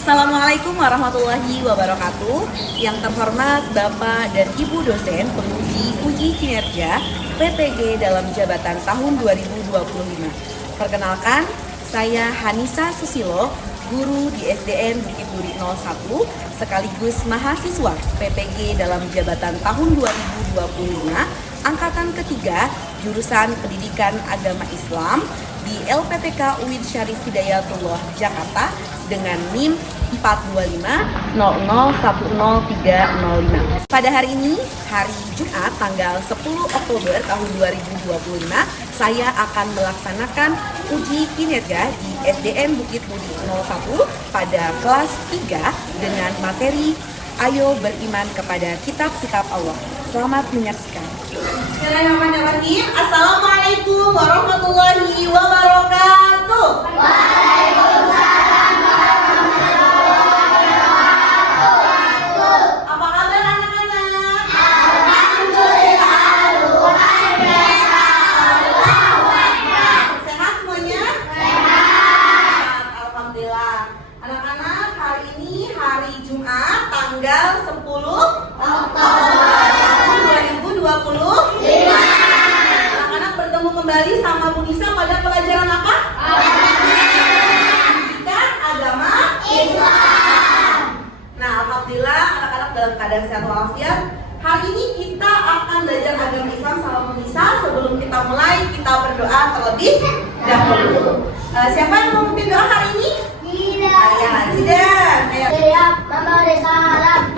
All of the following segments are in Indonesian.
Assalamualaikum warahmatullahi wabarakatuh. Yang terhormat Bapak dan Ibu dosen penguji uji kinerja PPG dalam jabatan tahun 2025. Perkenalkan, saya Hanisa Susilo, guru di SDN Bukit Duri 01, sekaligus mahasiswa PPG dalam jabatan tahun 2025, angkatan ketiga, jurusan Pendidikan Agama Islam di LPTK UIN Syarif Hidayatullah Jakarta dengan NIM 425001035. Pada hari ini, hari Jumat tanggal 10 Oktober tahun 2025, saya akan melaksanakan uji kinerja di SDN Bukit Duri 01 pada kelas 3 dengan materi Ayo Beriman Kepada Kitab-Kitab Allah. Selamat menyaksikan. Bismillahirrahmanirrahim. Assalamualaikum warahmatullahi wabarakatuh. Waalaikumsalam warahmatullahi wabarakatuh. Apa kabar anak-anak? Alhamdulillah, luar biasa. Sehat semuanya? Sehat. Alhamdulillah. Anak-anak, hari ini hari Jumat tanggal 10 Oktober 2025. Anak-anak bertemu kembali sama Bu Nisa pada pelajaran apa? Pendidikan Agama Islam. Nah, alhamdulillah anak-anak dalam keadaan sehat walafiat. Hari ini kita akan belajar agama Islam sama Bu Nisa. Sebelum kita mulai, kita berdoa terlebih dahulu. Siapa yang mau memimpin doa hari ini? Ayah, Zidan. Siap, Bapak Salam.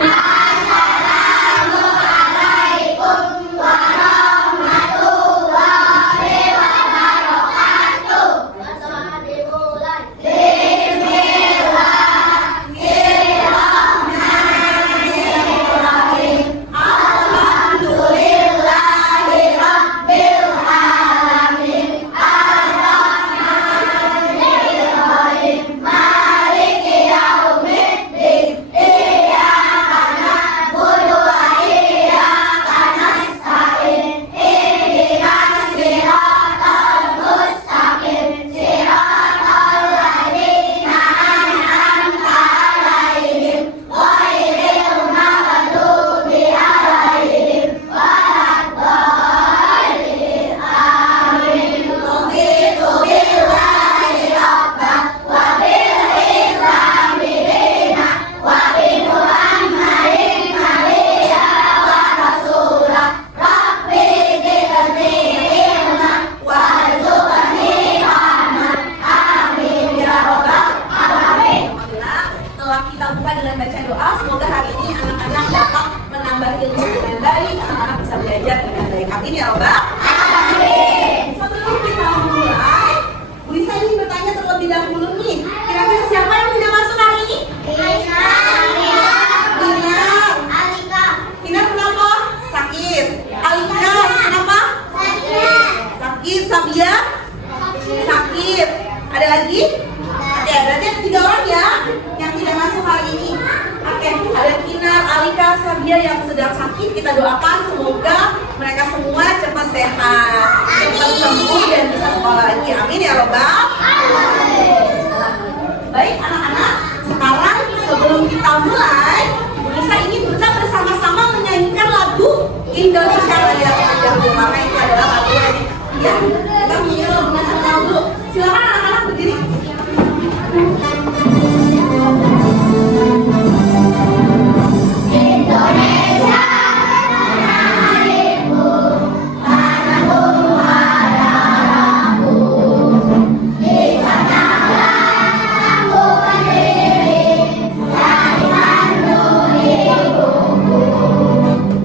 Assalamualaikum warahmatullahi wabarakatuh. Selamat dimulai. Bismillahirrahmanirrahim. Alhamdulillahirabbil alamin. Ar-Rahmanir-Rahim. Maliki yaumiddin. Iyyaka na'budu wa iyyaka nasta'in. Ihdinas siratal mustaqim. Siratal ladzina an'amta 'alaihim ghairil maghdubi 'alaihim waladdallin. Amin. Raditu billahi rabban wa bil islami dinan wa bi Muhammadin nabiyyan wa rasulah. Rabbi zidni ilman warzuqni rahman. Amin ya rabbal alamin. Alhamdulillah, setelah kita buka dengan baca doa, semoga hari ini anak-anak dapat menambah ilmu dengan baik, anak-anak bisa belajar dengan baik. Amin ya rabbal alamin. Sebelum kita mulai, Bu Lisa ingin bertanya terlebih dahulu nih, kira-kira siapa yang tidak masuk hari ini? Dinar. Dinar kenapa? Sakit. Alika kenapa? Sakit. Sabia? Sakit. Ada lagi? Oke, berarti ada 3 orang ya yang tidak masuk hari ini. Oke, ada Kinar, Alika, Sabia yang sedang sakit. Kita doakan semoga mereka semua cepat sehat, cepat sembuh dan bisa sekolah lagi. Amin ya robbal alamin. Baik anak-anak, sekarang sebelum kita mulai, Nisa ingin kita bersama-sama menyanyikan lagu Indonesia Raya Terjangkau, karena itu adalah lagu yang ya, kita menyanyi lagu nasional dulu. Silakan anak-anak berdiri. Indonesia tanah airku, tanahku darahku. Di sanalah aku berdiri, dari kandung ibuku.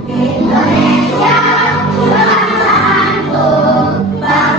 Indonesia bangsaanku, bangsa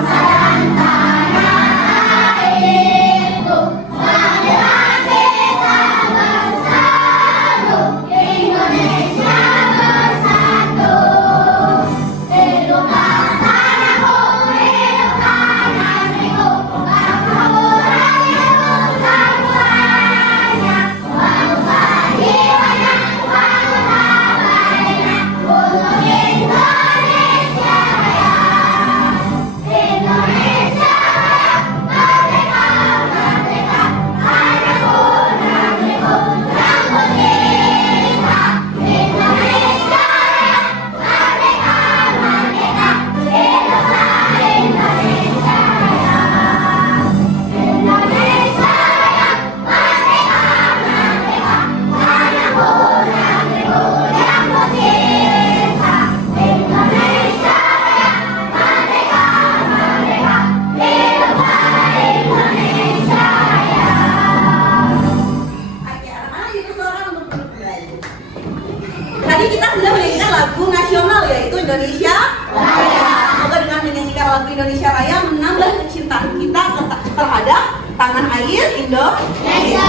Indonesia.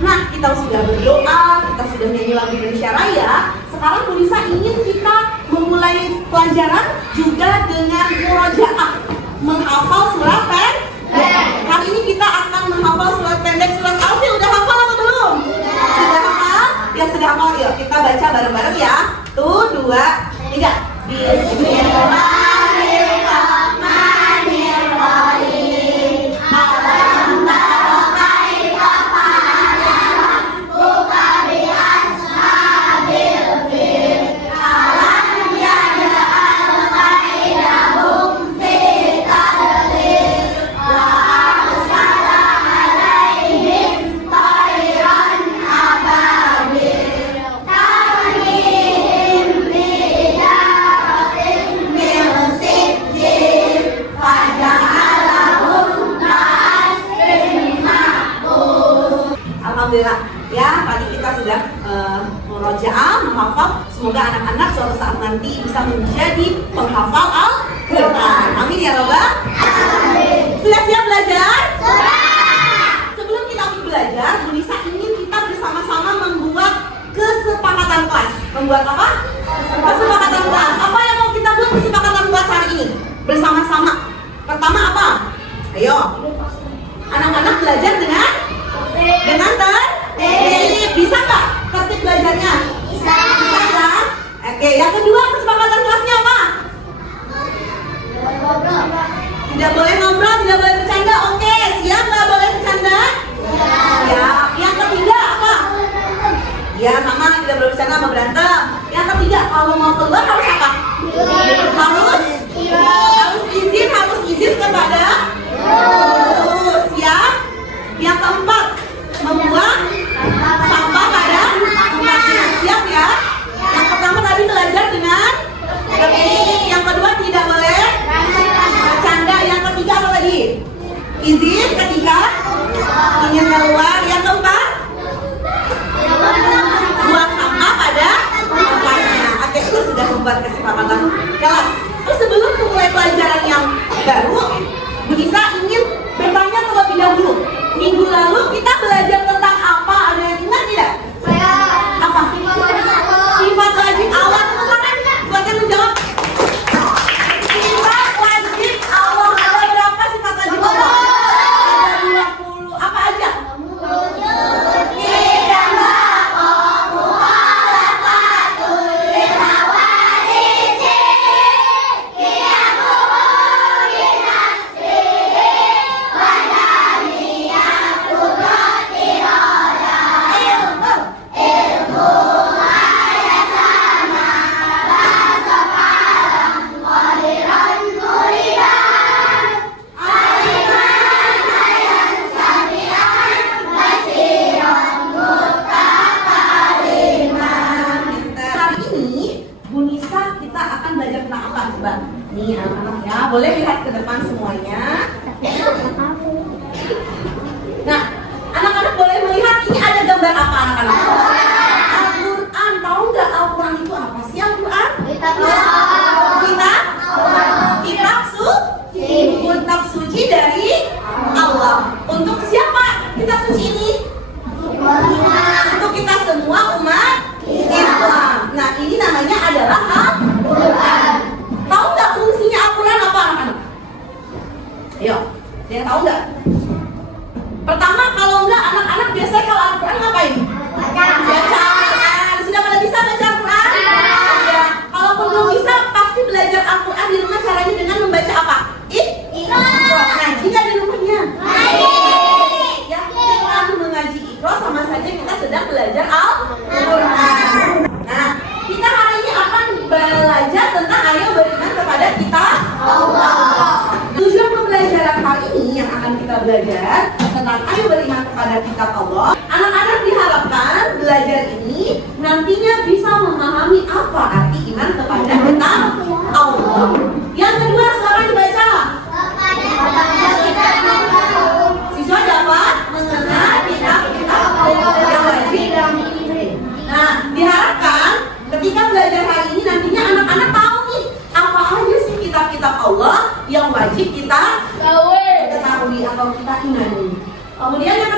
Nah, kita sudah berdoa, kita sudah nyanyi lagu Indonesia Raya. Sekarang Bu Nisa ingin kita memulai pelajaran juga dengan murojaah, menghafal surat pendek. Hari ini kita akan menghafal surat pendek. Surat Al-Fil udah hafal atau belum? Sudah hafal? Yang sudah hafal, yuk kita baca bareng-bareng ya. 1, 2, 3. Bismillahirrahmanirrahim. Alam tara kaifa fa'ala rabbuka bi ashabil fil. Alam yaj'al kaidahum fi tadlil. Wa arsala 'alaihim tayran ababil. Tarmihim bihijaratin min sijil. Faja'alahum ka'asfin ma'kul. Alhamdulillah ya, tadi kita sudah murojaah, menghafal. Semoga anak-anak suatu saat nanti bisa menjadi penghafal Al-Quran. Amin ya Rabbal Alamin. Sudah siap belajar? Sebelum kita belajar, Bu Nisa ingin kita bersama-sama membuat kesepakatan kelas. Membuat apa? Kesepakatan kelas. Apa yang mau kita buat kesepakatan kelas hari ini? Bersama-sama. Pertama apa? Ayo. Anak-anak belajar dengan tertib. Bisa nggak tertib belajarnya? Bisa kan? Oke, yang kedua kesepakatan kelasnya apa? Tidak boleh ngobrol, tidak boleh bercanda. Oke, siap nggak boleh bercanda? Siap. Yang ketiga apa? Ya sama, tidak boleh bercanda sama berantem. Yang ketiga, kalau mau keluar harus apa? Harus izin kepada guru. Siap. Yang keempat, membuang sampah pada tempatnya. Siap ya? Yang pertama tadi belajar dengan tertib. Yang kedua tidak boleh bercanda. Yang ketiga apa lagi? Izin ketika ingin keluar. Yang keempat, buang sampah pada tempatnya. Oke, itu sudah membuat kesepakatan kelas. Terus sebelum memulai pelajaran yang baru, Bu Nisa ingin bertanya terlebih dahulu. Minggu lalu kita belajar tentang apa? Ada yang ingat tidak? Apa? Sifat wajib Allah. Buatkan menjawab. Sifat wajib Allah. Ada berapa sifat wajib Allah? Ada 20. Apa aja? Nih anak-anak ya, boleh lihat ke depan semuanya. Nah, anak-anak boleh melihat ini ada gambar apa anak-anak? Al-Quran. Tahu nggak Al-Quran itu apa sih Al-Quran? Kitab suci dari Allah. Untuk siapa kitab suci ini? Untuk kita semua umat Islam. Nah, ini namanya adalah Al-Quran. Tahu nggak fungsinya Al-Quran apa anak-anak? Ayo, ada yang tahu nggak? Pertama, kalau nggak anak-anak biasanya kalau Al-Quran ngapain? Baca Al-Quran. Sudah pada bisa baca Al-Quran? Ya. Kalaupun belum bisa, pasti belajar Al-Quran di rumah. Caranya dengan membaca apa? Ngaji nggak di rumahnya? Ya, dengan mengaji Iqra sama saja kita sedang belajar Al-Quran. Nah, kita hari ini akan belajar tentang ayo beriman kepada kita Allah. Tujuan pembelajaran hari ini yang akan kita belajar tentang ayo beriman kepada kita Allah. Anak-anak diharapkan belajar ini nantinya bisa memahami apa arti iman kepada kita Allah. Yang kedua, sekarang dibaca. Siswa dapat mengenal kitab-kitab Allah yang wajib. Nah, diharapkan ketika belajar hari ini nantinya anak-anak tahu nih apa aja sih kitab-kitab Allah yang wajib kita ketahui atau kita imani. Kemudian yang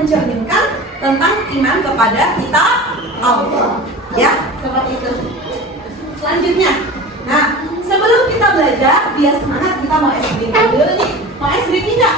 mencerminkan tentang iman kepada kita Allah. Ya, seperti itu. Selanjutnya, nah sebelum kita belajar, biar semangat kita mau es krim dulu nih. Mau es krim tidak?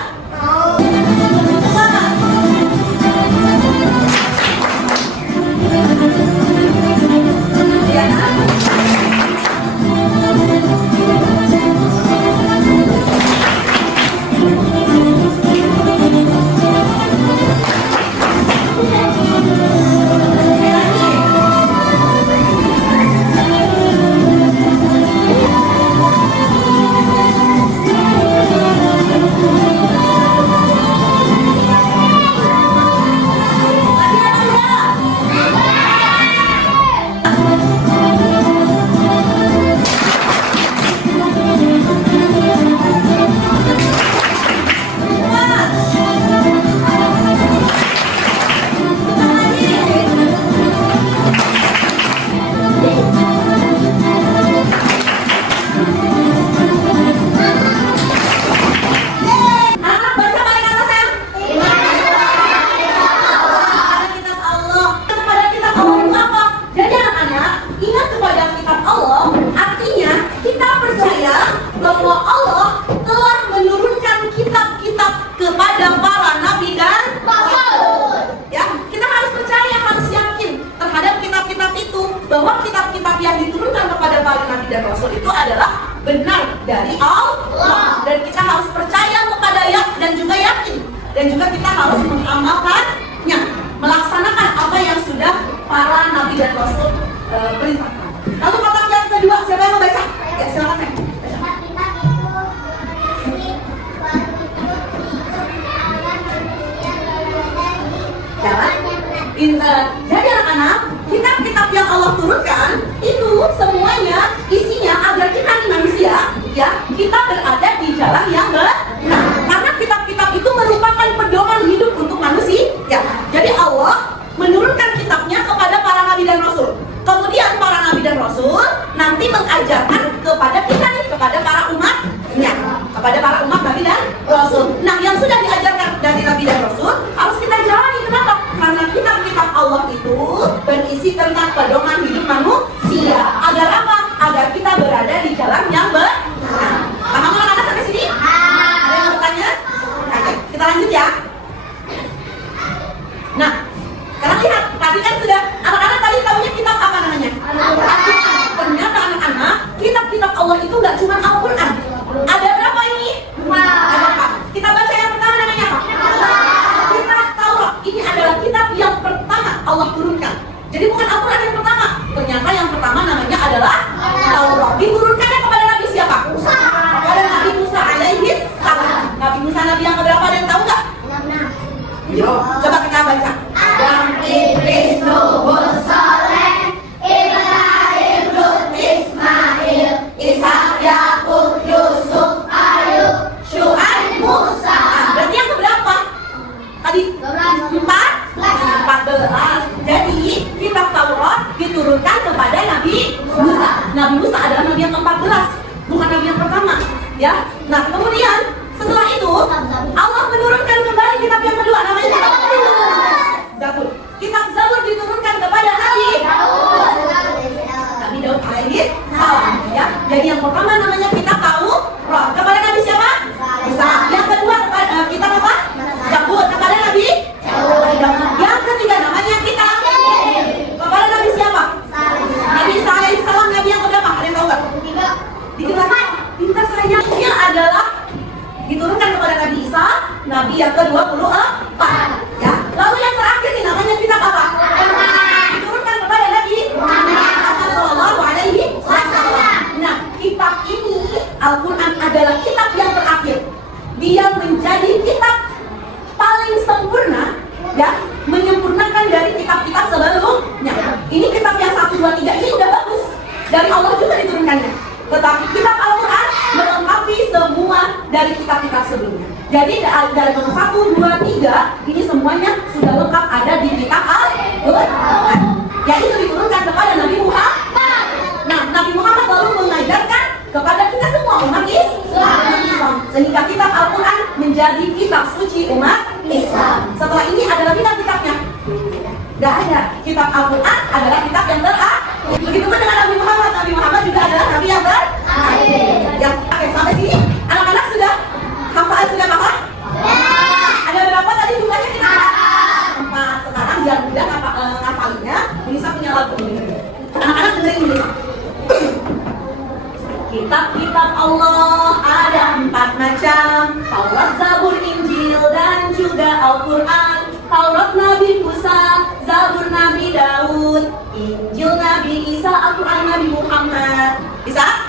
Ya, bahwa kitab-kitab yang diturunkan kepada para nabi dan rasul itu adalah benar dari Allah, dan kita harus percaya kepada dan juga yakin, dan juga kita harus mengamalkannya, melaksanakan apa yang sudah para nabi dan rasul perintahkan. Lalu kotak yang kedua, siapa yang mau baca? Ya, silakan. Jadi anak-anak, kitab-kitab yang Allah turunkan itu semuanya isinya agar kita nih manusia, ya, kita berada di jalan yang benar. Karena kitab-kitab itu merupakan pedoman hidup untuk manusia, ya. Jadi Allah menurunkan kitabnya kepada para nabi dan rasul. Kemudian para nabi dan rasul nanti mengajarkan kepada kita nih, kepada para umatnya, kepada para umat nabi dan rasul. Nah, yang sudah diajarkan dari nabi dan rasul harus kita jalani. Kenapa? Karena kitab-kitab Allah itu berisi tentang pedoman hidup manusia. Agar apa? Agar kita berada di jalan yang benar. Paham anak-anak sampai sini? Ada yang bertanya? Oke, kita lanjut ya. Nah, sekarang lihat, tadi kan sudah anak-anak tadi tahunya kitab apa namanya? Al-Quran. Ternyata anak-anak, kitab-kitab Allah itu nggak cuma Al-Quran. Ada berapa ini? Ada apa? Kita baca yang pertama namanya apa? Kitab Taurat. Ini adalah kitab yang pertama Allah turunkan. Jadi bukan Al-Quran yang pertama. Ternyata yang pertama namanya adalah Taurat. Diturunkannya kepada Nabi siapa? Kepada Nabi Musa alaihi salam. Nabi Musa nabi yang keberapa, ada yang tahu nggak? Yuk, coba kita baca. Adam, Idris, Nuh, Saleh, Ibrahim, Lut, Ismail, Ishak, Yakub, Yusuf, Ayub, Syuaib, Musa. Berarti yang keberapa? Tadi 14. Jadi kitab Taurat diturunkan kepada Nabi Musa. Nabi Musa adalah nabi yang ke-14, bukan nabi yang pertama, ya. Nah, kemudian setelah itu Allah menurunkan kembali kitab yang kedua, namanya kitab Zabur. Kitab Zabur diturunkan kepada Nabi Daud alaihi salam, ya. Jadi yang pertama namanya kitab Taurat kepada Nabi siapa? Musa. Yang kedua kepada kitab apa? Zabur kepada Nabi Daud. Yang ketiga namanya kitab kepada Nabi siapa? Nabi Isa alaihi salam. Nabi yang keberapa? Ada yang tahu nggak? Dikit pintar saya. Ini adalah diturunkan kepada Nabi Isa, Nabi yang ke-24, ya. Lalu yang terakhir nih namanya kitab apa? Diturunkan kepada Nabi Muhammad sallallahu alaihi wasallam. Nah, kitab ini Al-Quran adalah kitab yang terakhir. Dia menjadi kitab paling sempurna, ya, menyempurnakan dari kitab-kitab sebelumnya. Ini kitab yang 1, 2, 3 ini udah bagus. Dari Allah juga diturunkannya. Tetapi kitab Al-Quran melengkapi semua dari kitab-kitab sebelumnya. Jadi dari nomor 1, 2, 3 ini semuanya sudah lengkap ada di kitab Al-Quran, yaitu diturunkan kepada Nabi Muhammad. Nah, Nabi Muhammad lalu mengajarkan kepada kita semua umat Islam, sehingga kitab Al-Quran menjadi kitab suci umat Islam. Setelah ini ada lagi Nggak ada. Kitab Al-Quran adalah kitab yang terakhir. Begitupun dengan Nabi Muhammad. Nabi Muhammad juga adalah Nabi yang terakhir. Yang oke, sampai sini anak-anak sudah hafal, sudah hafal? Ada berapa tadi jumlahnya kita? 4. Sekarang biar mudah ngapalinnya, Nisa punya lagu ini. Anak-anak dengerin dulu. Kitab-kitab Allah ada 4 macam: Taurat, Zabur, Injil, dan juga Al-Quran. Taurat Nabi Musa, Zabur Nabi Daud, Injil Nabi Isa, Al-Quran Nabi Muhammad. Bisa?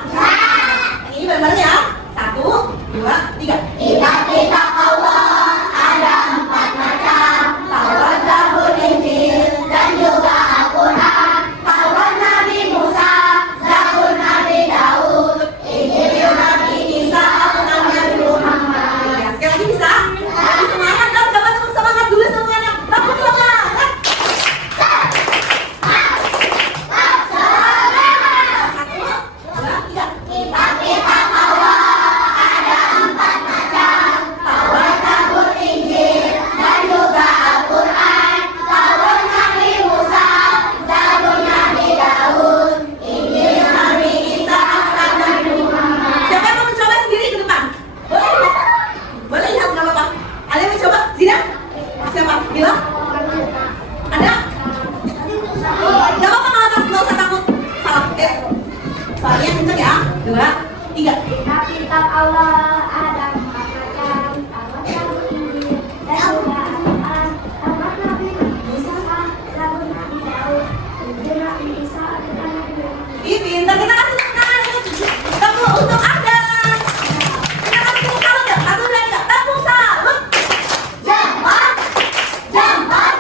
Ini bareng-bareng ya. 1, 2, 3. Kitab-kitab Allah ada 4 macam: Taurat, Zabur, Injil, dan juga Al-Quran. Taurat Nabi Musa, Zabur Nabi Daud, Injil Nabi Isa, Al-Quran Nabi Muhammad. Ya, sekali lagi bisa? Lagi semangat dong, coba tepuk semangat dulu semuanya. Tepuk semangat. Kitab-kitab Allah ada 4 macam: Taurat, Zabur, Injil, dan juga Al-Quran. Taurat Nabi Musa, Zabur Nabi Daud, Injil Nabi Isa, Al-Quran Nabi Muhammad. Siapa yang mau mencoba sendiri ke depan? Boleh? Boleh lihat, nggak apa-apa. Ada yang mencoba? Zina? Siapa? Bila? Ada? Nggak apa-apa, nggak usah takut. Salah. Soalnya kenceng ya. 2, 3. Kitab-kitab Allah ada 4 macam: Taurat, Zabur, Injil, dan juga Al-Quran. Taurat Nabi Musa, Zabur Nabi Daud, Injil Nabi Isa, Al-Quran Nabi Muhammad. Ih, pintar. Kita kasih tepuk tangan untuk Anda. Kita kasih tepuk tangan ya. 1, 2, 3. Tepuk salut. Jembat, jembat,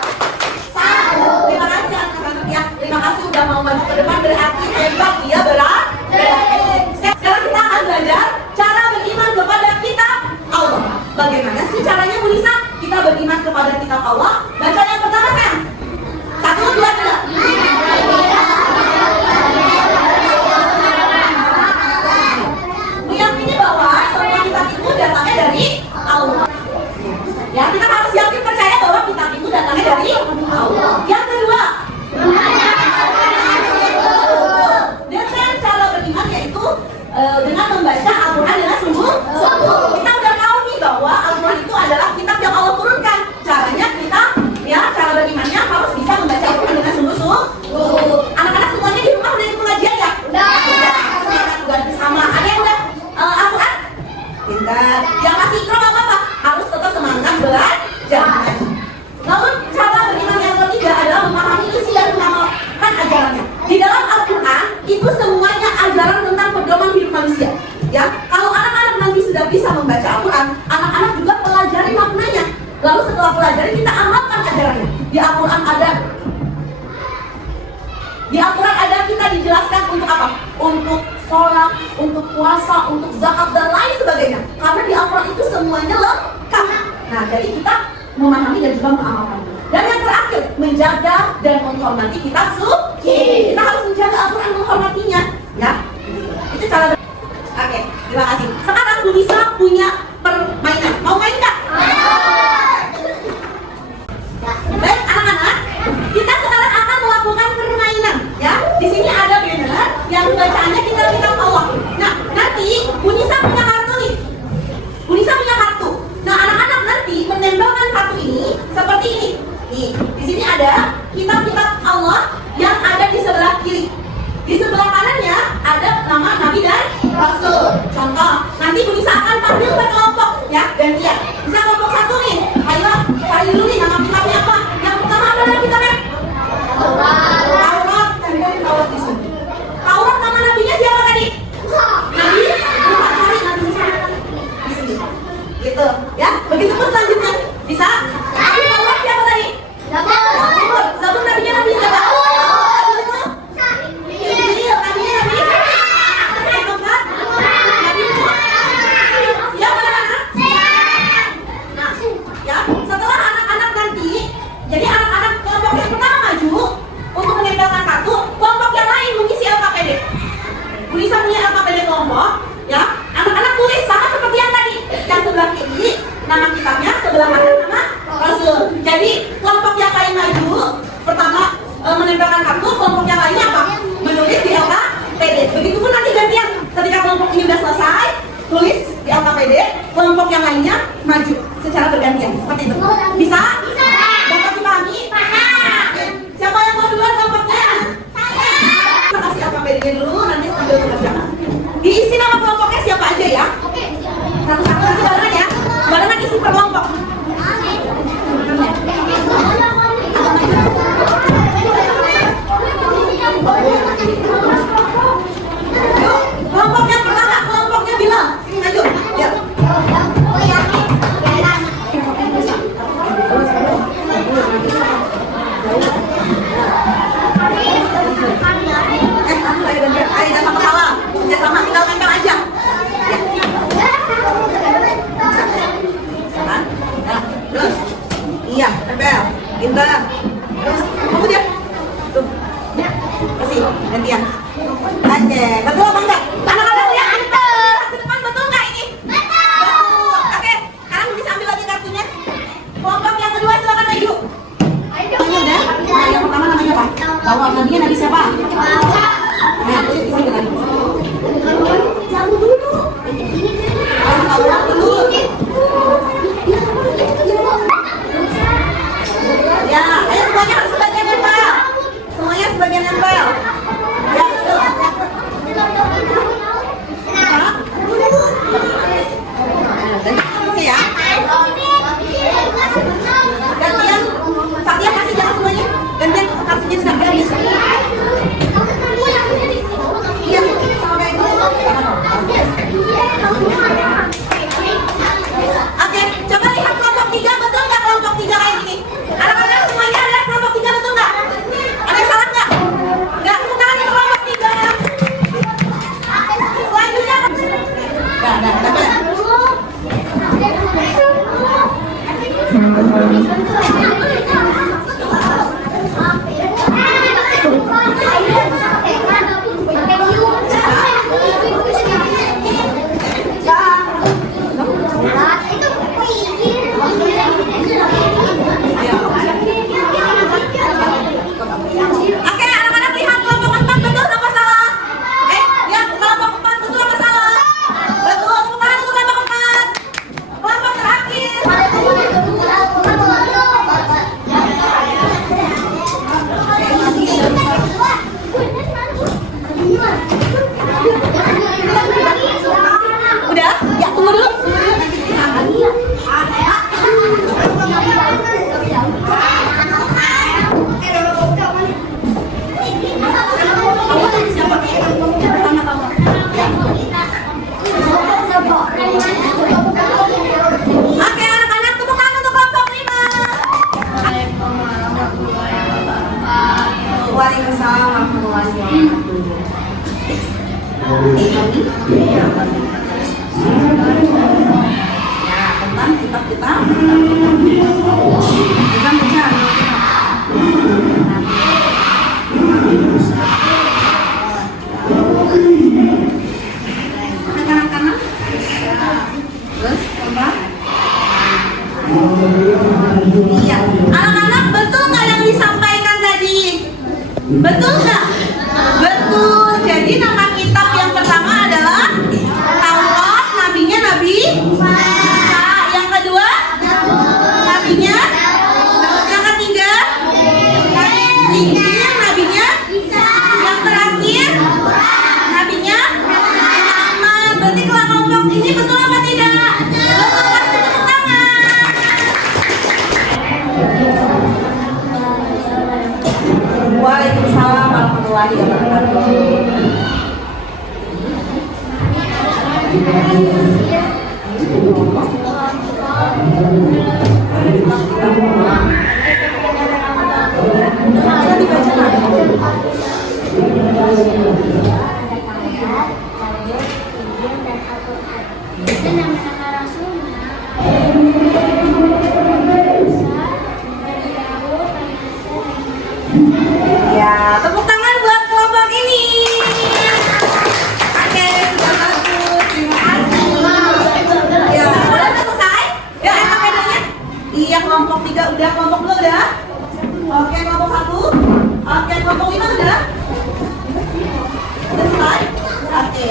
salut. Terima kasih anak-anak ya. Terima kasih udah mau maju ke depan, berarti hebat ya, berat. Sekarang kita akan belajar cara beriman kepada kitab Allah. Bagaimana sih caranya, Bu Nisa? Kita beriman kepada kitab Allah. Baca yang pertama kan? 1, 2, 3. Meyakini bahwa semua kitab itu datangnya dari Allah. Ya, kita harus yakin percaya bahwa kitab itu datangnya dari Allah. Yang kedua, dengan cara beriman yaitu dengan membaca Al-Quran dengan sungguh-sungguh. Kita udah tahu nih bahwa Al-Quran itu adalah kitab yang Allah turunkan. Caranya kita, ya, cara berimannya harus bisa membaca Al-Quran dengan sungguh-sungguh. Anak-anak semuanya di rumah udah ikut pengajian ya? Udah. Udah bersama. Ada yang udah Al-Quran? Pintar. Yang masih ikro nggak apa-apa. Harus tetap semangat belajar. Lalu cara beriman yang ketiga adalah memahami isi dan mengamalkan ajarannya. Di dalam Al-Quran itu semuanya ajaran tentang pedoman hidup manusia. Ya, kalau anak-anak nanti sudah bisa membaca Al-Quran, anak-anak juga pelajari maknanya. Lalu setelah pelajari kita amalkan ajarannya. Di Al-Quran ada kita dijelaskan untuk apa? Untuk sholat, untuk puasa, untuk zakat dan lain sebagainya. Karena di Al-Quran itu semuanya lengkap. Nah, jadi kita memahami dan juga mengamalkan. Dan yang terakhir, menjaga dan menghormati kitab suci. Kita harus menjaga Al-Quran, menghormatinya. Ya, itu cara. Oke, terima kasih. Sekarang Bu Nisa punya permainan. Mau main nggak? Baik, anak-anak, kita sekarang akan melakukan permainan. Ya, di sini ada banner yang bacaannya kitab-kitab Allah. Nah, nanti Bu Nisa punya kartu nih. Bu Nisa punya kartu. Nah, anak-anak nanti menembakkan kartu ini seperti ini. Nih, di sini ada kitab-kitab Allah yang ada di sebelah kiri. Di sebelah kanannya ada nama Nabi dan Rasul. Contoh, nanti Bu Nisa akan panggil ke kelompok, ya, gantian. Bisa kelompok satu nih. Ayo, cari dulu nih nama kitabnya apa. Yang pertama apa nama kitabnya? Taurat. Taurat di sini. Taurat nama nabinya siapa tadi? Nabi Musa. Cari Nabi Musa di sini. Gitu, ya. Begitu pun selanjutnya. Bisa? Nabi Taurat siapa tadi? Zabur. Zabur nabinya Nabi siapa? Setelah anak-anak nanti Pertama, menempelkan kartu. Kelompok yang lainnya apa? Menulis di LKPD. Begitupun nanti gantian. Ketika kelompok ini sudah selesai, tulis di LKPD. Kelompok yang lainnya maju secara bergantian. Seperti itu. Bisa? Bisa. Dapat dipahami? Paham. Siapa yang mau duluan kelompoknya? Saya kasih LKPD dulu, nanti sambil kerjakan. Diisi nama kelompoknya siapa aja ya? Satu-satu nanti barengan ya. Barengan isi per kelompok. Kelompok yang pertama, kelompoknya bilang, sini maju. Ya. Ayo sama salah. Ya sama, tinggal nempel aja. Terus, iya, tempel, pintar. Terus, kamu dia, tuh, kasih gantian. Oke, betul apa enggak? Anak-anak ya, pintar. Ke depan betul nggak ini? Betul. Oke, sekarang bisa ambil lagi kartunya. Kelompok yang kedua silakan maju. Ini udah. Nah, yang pertama namanya apa? Bawa nabinya nabi siapa? Nah, tulis di sini lagi. Kamu dulu. Kamu dulu. Ya, ayo semuanya harus sebagian nempel. Semuanya sebagian nempel. Ya, betul. Ya. Gantian, Satya kasih jangan semuanya. Gantian kartunya sudah habis. Iya, sama kayak itu. Oke, coba lihat kelompok 3, betul nggak kelompok 3 kayak gini? Anak-anak semuanya ada kelompok 3 betul nggak? Ada yang salah nggak? Nggak, tepuk tangan untuk kelompok 3. Selanjutnya. Oke, anak-anak lihat kelompok 4 betul apa salah? Lihat kelompok 4 betul apa salah? Betul, tepuk tangan untuk kelompok 4. Kelompok terakhir. Udah? Ya, tunggu dulu. Oke, anak-anak, tepuk tangan untuk kelompok 5. Waalaikumsalam warahmatullahi wabarakatuh. Ya, tentang kitab-kitab. Kita baca. Kanan-kanan. Terus, coba. Iya. Anak-anak, betul nggak yang disampaikan tadi? Betul nggak? Betul. Jadi nama kitab yang pertama adalah Taurat, nabinya Nabi Musa. Yang kedua, nabinya. Yang ketiga, Injil, nabinya. Yang terakhir, nabinya Muhammad. Berarti kelompok ini betul apa tidak? Betul, pasti tepuk tangan. Waalaikumsalam warahmatullahi wabarakatuh. Ya, tepuk tangan buat kelompok ini. Oke, sudah bagus. Terima kasih. Ya, udah selesai? Ya, LKPD-nya? Iya, kelompok 3 udah, kelompok 2 udah. Oke, kelompok 1. kelompok 5 udah? Udah selesai? Oke.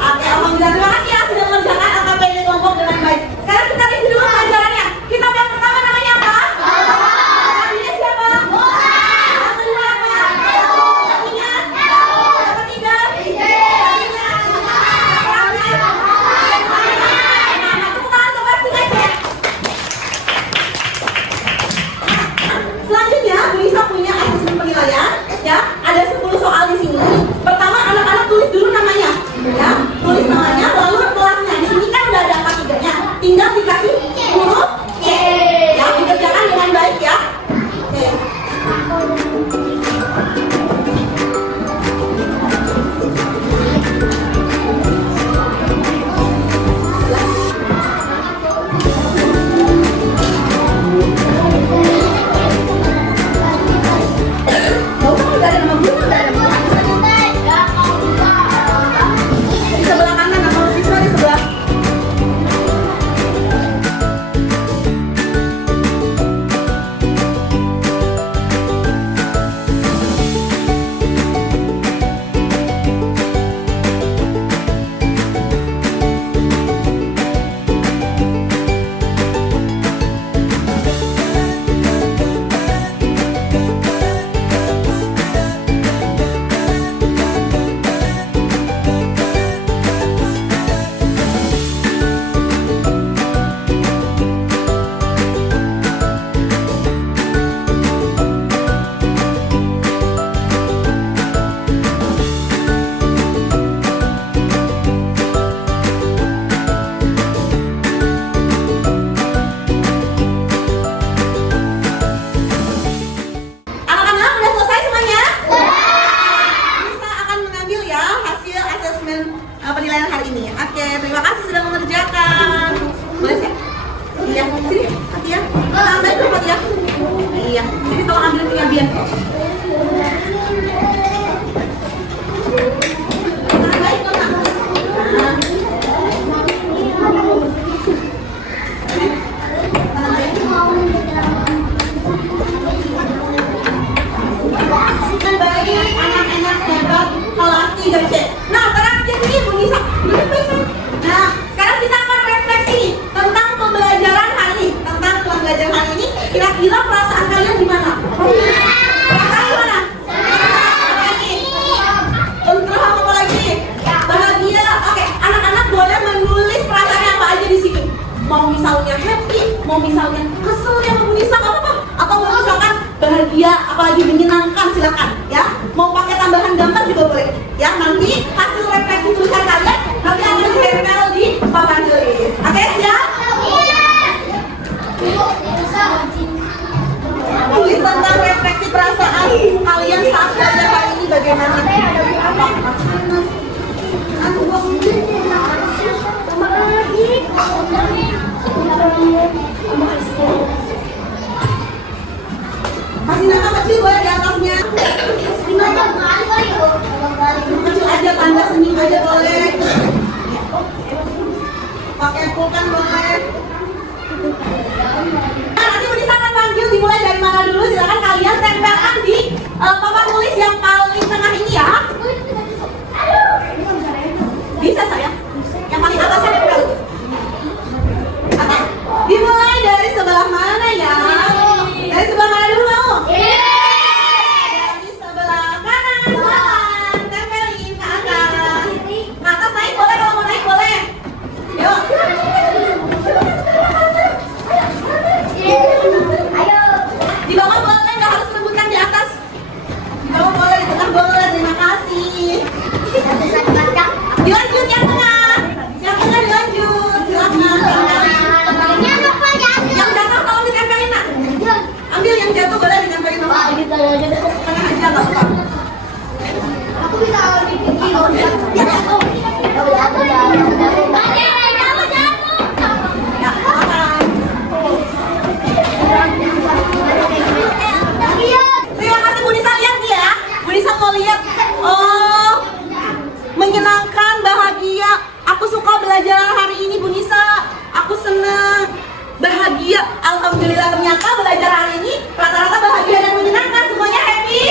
Oke, alhamdulillah. Terima kasih ya sudah mengerjakan LKPD kelompok dengan baik. Sekarang kita review dulu pelajarannya. Kitab yang pertama namanya apa? Namanya siapa? Yang kedua apa? Yang ketiga? Yang ketiga? Selanjutnya, Bunisa punya asesmen penilaian, ya. Ada 10 soal di sini. Pertama, anak-anak tulis dulu namanya, ya. Tulis namanya, lalu kelasnya. Di sini kan udah ada angka 3-nya. Tinggal dikasih huruf C. Ya, dikerjakan dengan baik ya. Oke. Di sebelah kanan nama siswa di sebelah. Anak-anak udah selesai semuanya? Bisa akan mengambil ya hasil asesmen penilaian hari ini. Oke, terima kasih sudah mengerjakan. Boleh sih? Iya, sini, Fatia. Ambil dulu Fatia. Iya, sini tolong ambil punya Bian. Baik, Kak. Nah. Dengan baik, anak-anak hebat kelas 3C. Nah, terakhir ini Bunisa. Nah, sekarang kita akan refleksi tentang pembelajaran hari ini. Tentang pembelajaran hari ini, kira-kira perasaan kalian gimana? Perasaan gimana? Tentrem apa lagi? Bahagia. Oke, anak-anak boleh menulis perasaannya apa aja di sini. Mau misalnya happy, mau misalnya kesel ya sama Bunisa, nggak apa-apa. Atau mau misalkan bahagia, apalagi menyenangkan, silakan ya. Mau pakai tambahan gambar juga boleh ya. Nanti hasil refleksi tulisan kalian nanti akan ditempel di papan tulis. Oke, siap? Tulis tentang refleksi perasaan kalian saat belajar hari ini bagaimana? Masih nama kecil boleh di atasnya. Kecil aja, tanda senyum aja boleh. Pakai pulpen boleh. Nah, nanti Bunisa akan panggil, dimulai dari mana dulu? Silakan kalian tempelkan di papan tulis yang paling tengah ini ya. Bisa saya? Yang paling atasnya tempel. Oke. Dimulai dari sebelah mana ya? Dari sebelah mana dulu mau? Dari sebelah kanan, bawah, tempelin ke atas. Ke atas naik boleh, kalau mau naik boleh. Yuk. Di bawah boleh, nggak harus merebutkan di atas. Di bawah boleh, di tengah boleh. Terima kasih. Dilanjut yang tengah. Yang tengah dilanjut. Silakan. Yang jatuh tolong ditempelin nak. Ambil yang jatuh boleh ditempelin sama. Tengah aja nggak apa-apa. Aku bisa bikin jatuh. Ya, apa? Terima kasih Bunisa, lihat ya. Bunisa mau lihat. Oh, menyenangkan, bahagia. Aku suka belajar hari ini Bunisa. Aku senang, bahagia. Alhamdulillah ternyata belajar hari ini rata-rata bahagia dan menyenangkan. Semuanya happy?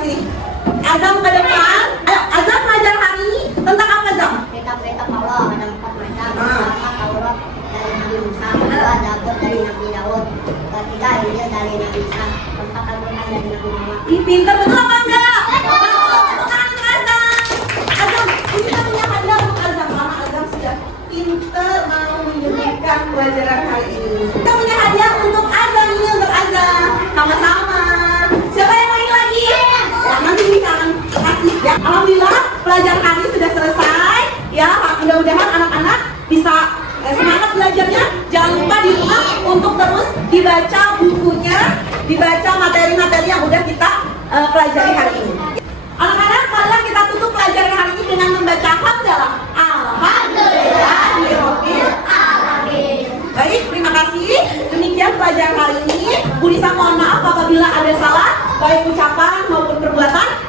sini. Azam ke depan. Ayo, Azam pelajaran hari ini tentang apa, Azam? Perintah-perintah Allah ada 4 macam. Pertama Taurat dari Nabi Musa, kedua Zabur dari Nabi Daud, ketiga Injil dari Nabi Isa, keempat Al-Quran dari Nabi Muhammad. Ih, pintar betul apa enggak? Betul. Tangan untuk Azam. Azam, ini kita punya hadiah untuk Azam. Karena Azam sudah pintar mau menyelesaikan pelajaran hari ini. Kita punya hadiah untuk Azam, ini untuk Azam. Sama-sama. Siapa yang main lagi? Ya, nanti bisa akan kasih ya. Alhamdulillah pelajaran hari ini sudah selesai. Ya, mudah-mudahan anak-anak bisa semangat belajarnya. Jangan lupa di rumah untuk terus dibaca bukunya, dibaca materi-materi yang udah kita pelajari hari ini. Anak-anak, marilah kita tutup pelajaran hari ini dengan membaca hamdalah. Alhamdulillahirabbil alamin. Baik, terima kasih. Demikian pelajaran hari ini. Bu Nisa mohon maaf apabila ada salah, baik ucapan maupun perbuatan.